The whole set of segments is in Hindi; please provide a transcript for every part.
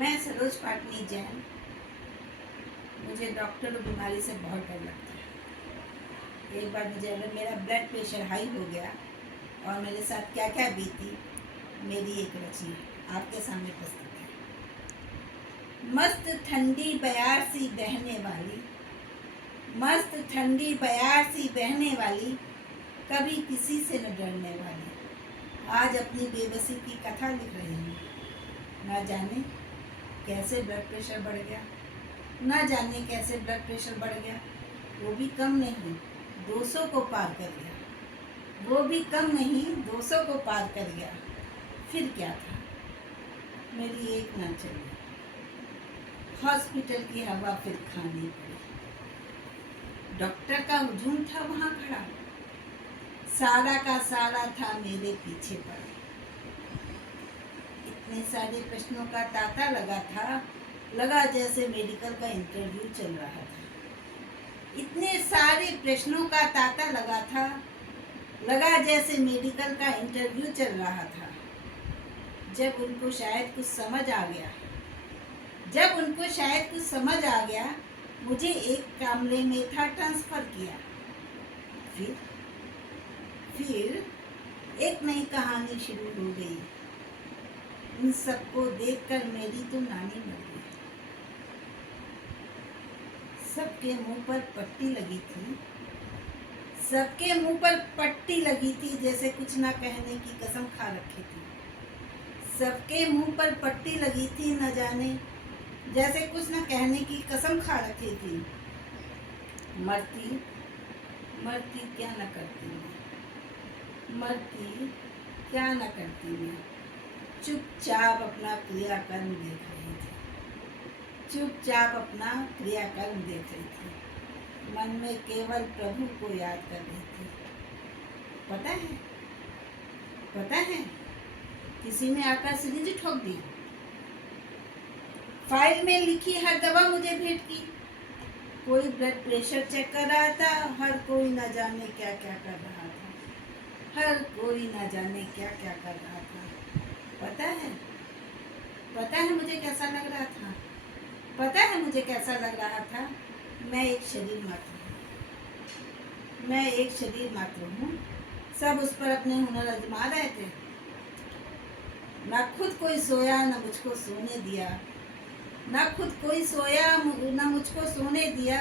मैं सरोज पाटनी जैन। मुझे डॉक्टर और बीमारी से बहुत डर लगता है। एक बार मुझे मेरा ब्लड प्रेशर हाई हो गया और मेरे साथ क्या क्या बीती, मेरी एक रचना आपके सामने प्रस्तुत है। मस्त ठंडी बयार सी बहने वाली, मस्त ठंडी बयार सी बहने वाली, कभी किसी से न डरने वाली, आज अपनी बेबसी की कथा लिख रही हूँ। ना जाने कैसे ब्लड प्रेशर बढ़ गया, ना जाने कैसे ब्लड प्रेशर बढ़ गया। वो भी कम नहीं 200 को पार कर गया, वो भी कम नहीं 200 को पार कर गया। फिर क्या था, मेरी एक ना चली, हॉस्पिटल की हवा फिर खानी पड़ी। डॉक्टर का हुजूम था वहाँ खड़ा, सारा का सारा था मेरे पीछे पड़ा। इतने सारे प्रश्नों का तांता लगा था, लगा जैसे मेडिकल का इंटरव्यू चल रहा था। इतने सारे प्रश्नों का तांता लगा था, लगा जैसे मेडिकल का इंटरव्यू चल रहा था। जब उनको शायद कुछ समझ आ गया, जब उनको शायद कुछ समझ आ गया, मुझे एक कामले में था ट्रांसफर किया। फिर एक नई कहानी शुरू हो गई। इन सबको देखकर मेरी तो नानी मर गई। सबके मुंह पर पट्टी लगी थी, सबके मुंह पर पट्टी लगी थी, जैसे कुछ ना कहने की कसम खा रखी थी। सबके मुंह पर पट्टी लगी थी, न जाने जैसे कुछ ना कहने की कसम खा रखी थी। मरती मरती क्या न करती मैं, मरती क्या न करती मैं। चुपचाप अपना क्रियाकर्म देख रही थी, चुपचाप अपना क्रियाकर्म देख रही थी। मन में केवल प्रभु को याद कर रही थी। पता है किसी ने आकर सिरिंज ठोक दी। फाइल में लिखी हर दवा मुझे भेंट की। कोई ब्लड प्रेशर चेक कर रहा था, हर कोई न जाने क्या क्या कर रहा था, हर कोई न जाने क्या क्या कर रहा था। पता है मुझे कैसा लग रहा था, पता है मुझे कैसा लग रहा था। मैं एक शरीर मात्र हूँ, मैं एक शरीर मात्र हूँ। सब उस पर अपने हुनर आजमा रहे थे। ना खुद कोई सोया, ना मुझको सोने दिया, ना खुद कोई सोया, ना मुझको सोने दिया।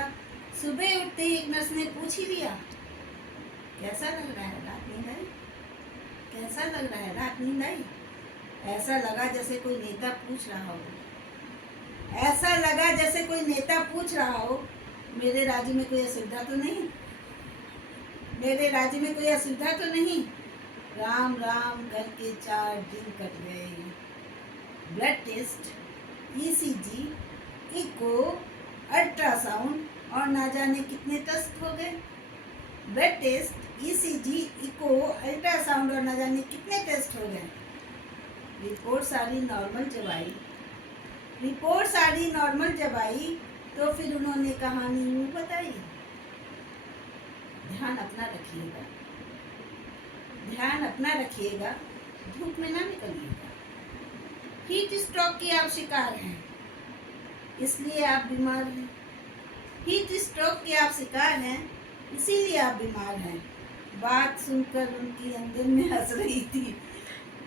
सुबह उठते ही एक नर्स ने पूछ ही लिया, कैसा लग रहा है, रात नींद आई? कैसा लग रहा है, रात नींद आई? ऐसा लगा जैसे कोई नेता पूछ रहा हो, ऐसा लगा जैसे कोई नेता पूछ रहा हो, मेरे राज्य में कोई असुविधा तो नहीं, मेरे राज्य में कोई असुविधा तो नहीं। राम राम करके 4 दिन कट गए। Blood test, ECG, echo, ultrasound और ना जाने कितने टेस्ट हो गए। Blood test, ECG, echo, ultrasound और ना जाने कितने टेस्ट हो गए। रिपोर्ट सारी नॉर्मल जब आई, रिपोर्ट सारी नॉर्मल जब आई, तो फिर उन्होंने कहानी यूँ बताई। ध्यान अपना रखिएगा, ध्यान अपना रखिएगा, धूप में ना निकलिएगा। हीट स्ट्रोक की आप शिकार हैं, इसलिए आप बीमार हैं। हीट स्ट्रोक के आप शिकार हैं, इसीलिए आप बीमार हैं। बात सुनकर उनकी अंदर में हंस रही थी,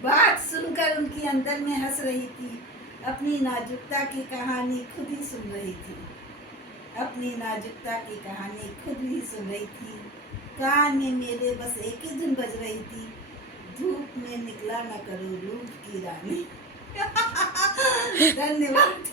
बात सुनकर उनकी अंदर में हंस रही थी। अपनी नाजुकता की कहानी खुद ही सुन रही थी, अपनी नाजुकता की कहानी खुद ही सुन रही थी। कान में मेरे बस एक ही धुन बज रही थी, धूप में निकला न करो रूप की रानी। धन्यवाद।